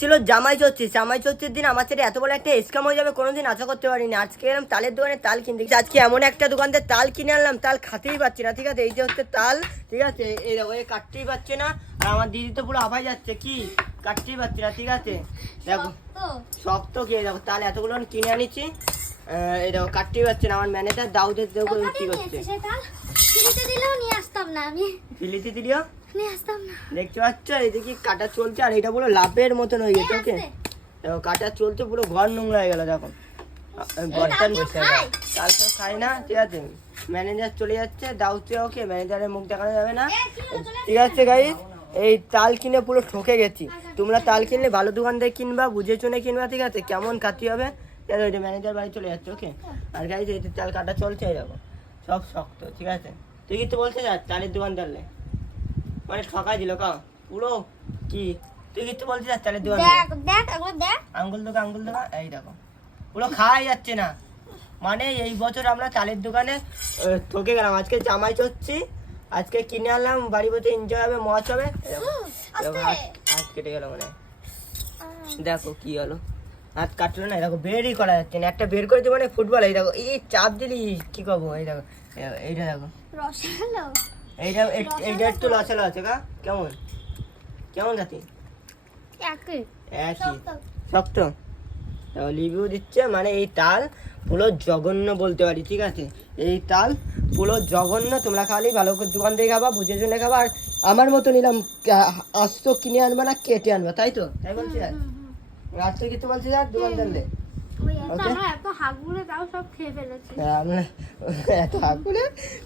ছিল জামাই চচ্ছি জামাই চচ্ছির দিন আমার ছেলে এত বড় একটা স্ক্যাম হয়ে যাবে কোনোদিন আশা করতে পারিনি। আজকে এলাম তালের দোকানে তাল কিনতে। আজকে এমন একটা দোকান থেকে তাল কিনে আনলাম তাল খাতেই পাচ্ছি না ঠিক আছে? এই যে হচ্ছে তাল ঠিক আছে? এই দেখো এই কাটতেই পাচ্ছে না। আর আমার দিদি তো পুরো আভাই যাচ্ছে কি? কাটতেই পাচ্ছি না ঠিক আছে? দেখো শক্ত কি? দেখো তাল এতগুলো আমি কিনে আনিছি। এই দেখো কাটতেই পাচ্ছে না। আমার ম্যানেজার দাউদের দেখো কি করছে। দিলেও নিয়ে আসতাম না আমি। ফিলিতে দিলিও? দেখতে পাচ্ছ? এইদিকে কাটা চলছে আর এটা পুরো লাভের মতন হয়ে গেছে ওকে? কাটা চলছে পুরো ঘর নোংরা হয়ে গেল দেখো। বর্তমান কেউ বসে খায়? তাল তো খাই না ঠিক আছে? ম্যানেজার চলে যাচ্ছে দাউতে ওকে। ম্যানেজারের মুখ দেখানো যাবে না। ঠিক আছে গাই এই তাল কিনে পুরো ঠকে গেছি। তোমরা তাল কিনলে ভালো দোকান থেকে কিনবা বুঝে চুনে কিনবা ঠিক আছে? কেমন খাতি হবে? ঠিক আছে, ওই ম্যানেজার বাড়ি চলে যাচ্ছে ওকে? আর গাই এই যে তাল কাটা চলছে দেখো। সব শক্ত ঠিক আছে? তুই কি তো বলতে যা চালের দোকান ধরলে মানে ঠকাই দিল কা পুরো কি? তুই কিছু বলছিস চালের দোকান দেখ দেখ একবার দেখ। আঙ্গুল দোকা আঙ্গুল দোকা এই দেখো। পুরো খাওয়াই যাচ্ছে না। মানে এই বছর আমরা চালের দোকানে ঠকে গেলাম। আজকে জামাই চড়ছি আজকে কিনে আনলাম বাড়ি বসে এনজয় হবে মজ হবে। হাত কেটে গেল মানে। দেখো কি হলো। হাত কাটলো না দেখো বেরই করা যাচ্ছে না। একটা বের করে দেবো মানে ফুটবল এই দেখো এই চাপ দিলি কি করব? এই দেখো এইটা দেখো। রসালো। এইটা এইটা একটু লসালো আছে কা কেমন? কেমন জাতি? একই। একই। শক্ত। রিভিউ দিচ্ছে মানে এই তাল পুরো জঘন্য বলতে পারি ঠিক আছে? এই তাল পুরো জঘন্য তোমরা খালি ভালো করে দোকান থেকে খাবা বুঝে শুনে খাবা আর আমার মতো নিলাম আস্ত কিনে আনবা না কেটে আনবা তাই তো? তাই বলছি আর? থেকে কিছু বলছি আর দোকান ধরলে এত. হাগুলে তাও সব খেয়ে ফেলেছি। হ্যাঁ, এত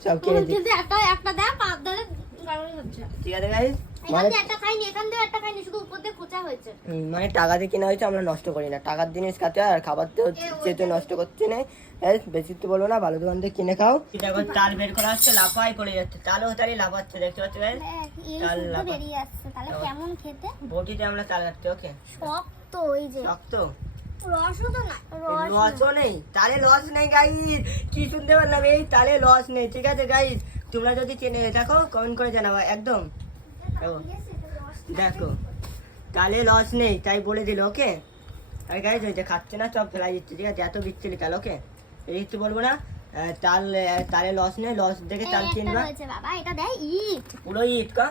সব কিনে দিই কিন্তু একটা একটা দেখ পাঁচ ধরে ঠিক আছে গাইজ মানে একটা খাইনি এখান থেকে একটা খাইনি শুধু উপর দিয়ে খোঁচা হয়েছে। মানে টাকা দিয়ে কেনা হয়েছে আমরা নষ্ট করি না। টাকার জিনিস খাতে আর খাবার তো যেহেতু নষ্ট করছে না বেশি তো বলব না ভালো দোকান থেকে কিনে খাও। দেখো তাল বের করা হচ্ছে লাফাই করে যাচ্ছে। তালও তারই লাফাচ্ছে দেখতে পাচ্ছ দেখ, এই লাফা- বেরিয়ে আসছে। তাহলে কেমন খেতে? বটিতে আমরা চাল কাটছি ওকে শক্ত ওই যে। শক্ত? রসও তো না নেই। তালে লস নেই গাইজ কি শুনতে পারলাম এই তালে লস নেই ঠিক আছে গাইজ তোমরা যদি চেনে দেখো কমেন্ট করে জানাব একদম। দেখো দেখো। তালে লস নেই তাই বলে দিল ওকে আর গাইজ ওই যে খাচ্ছে না সব ফেলাই দিচ্ছে ঠিক আছে? এত বিচ্ছিরি তাল ওকে এই একটু বলব না তাল তালে লস নেই লস দেখে তাল কিনবা বাবা এটা দেয় ইট। পুরো ইট কা?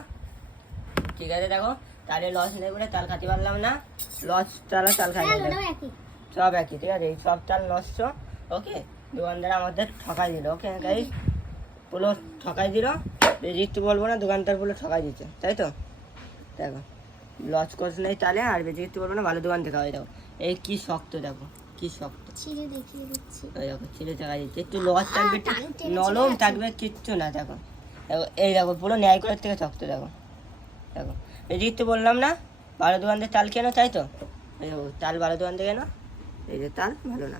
ঠিক আছে দেখো তালে লস নেই বলে তাল খাতে পারলাম না। লস তালা তাল খাই হ্যাঁ না সব একই ঠিক আছে? এই সব চাল নষ্ট ওকে? দোকানদার আমাদের ঠকাই দিল ওকে? গাইজ পুরো ঠকাই দিল একটু বলব না দোকানদার পুরো ঠকাই দিচ্ছে তাই তো? দেখো লস করছে নেই তাহলে আর বেশি একটু বলব না ভালো দোকান থেকে হয় দেখো। এই কি শক্ত দেখো কি শক্ত। ছিঁড়ে দেখিয়ে দিচ্ছি। ওই দেখো ছিঁড়ে একটু লস থাকবে একটু নরম থাকবে কিচ্ছু না দেখো। দেখো এই দেখো পুরো ন্যায় করার থেকে শক্ত দেখো। দেখো একটু বললাম না ভালো দোকান থেকে তাল কেনো তাই তো? তাল ভালো দোকান থেকে কেনো? এই যে তাল ভালো না।